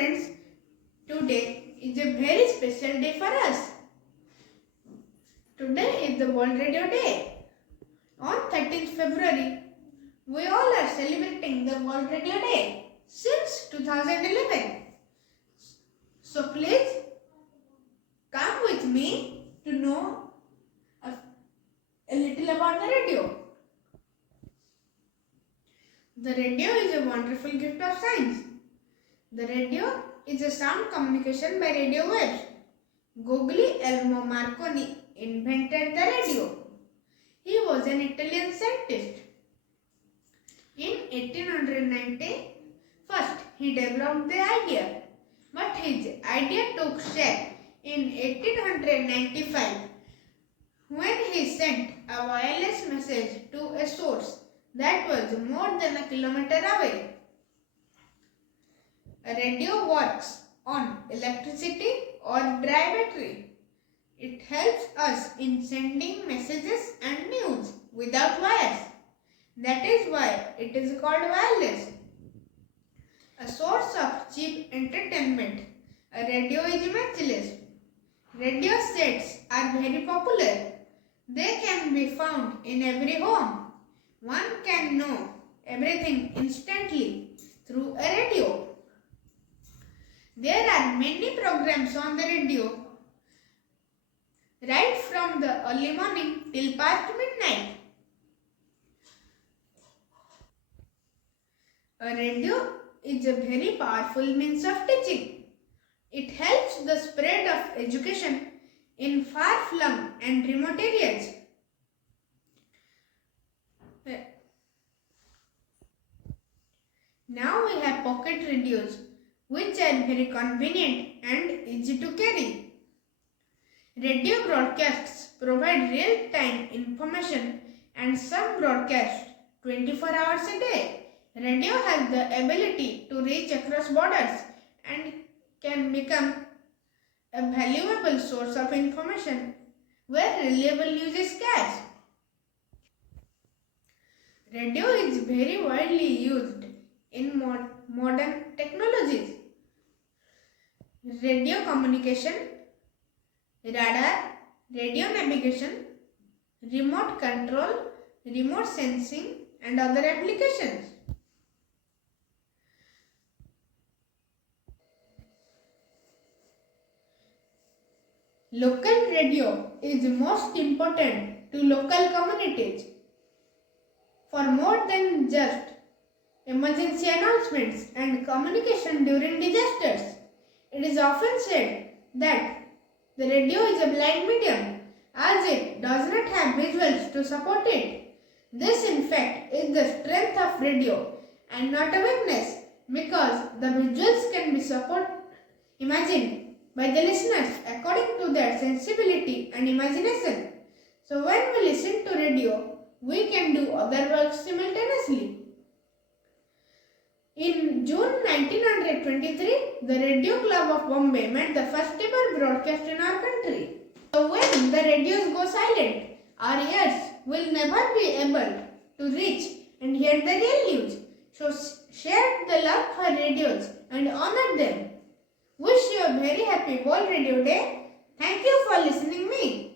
friends, today is a very special day for us. Today is the World Radio Day. On 13th February, we all are celebrating the World Radio Day since 2011. So please come with me to know a little about the radio. The radio is a wonderful gift of science. The radio is a sound communication by radio waves. Guglielmo Marconi invented the radio. He was an Italian scientist. In 1890, first he developed the idea, but his idea took shape in 1895 when he sent a wireless message to a source that was more than a kilometer away. A radio works on electricity or dry battery. It helps us in sending messages and news without wires. That is why it is called wireless. A source of cheap entertainment, a radio is matchless. Radio sets are very popular. They can be found in every home. One can know everything instantly through a radio. There are many programs on the radio, right from the early morning till past midnight. A radio is a very powerful means of teaching. It helps the spread of education in far-flung and remote areas. Now we have pocket radios, which are very convenient and easy to carry. Radio broadcasts provide real-time information and some broadcast 24 hours a day. Radio has the ability to reach across borders and can become a valuable source of information where reliable news is scarce. Radio is very widely used in modern technologies. Radio communication, radar, radio navigation, remote control, remote sensing and other applications. Local radio is most important to local communities. For more than just emergency announcements and communication during disasters, it is often said that the radio is a blind medium as it does not have visuals to support it. This in fact is the strength of radio and not a weakness, because the visuals can be imagined by the listeners according to their sensibility and imagination. So when we listen to radio, we can do other work simultaneously. In June 1923, the Radio Club of Bombay made the first ever broadcast in our country. So when the radios go silent, our ears will never be able to reach and hear the real news. So share the love for radios and honor them. Wish you a very happy World Radio Day. Thank you for listening me.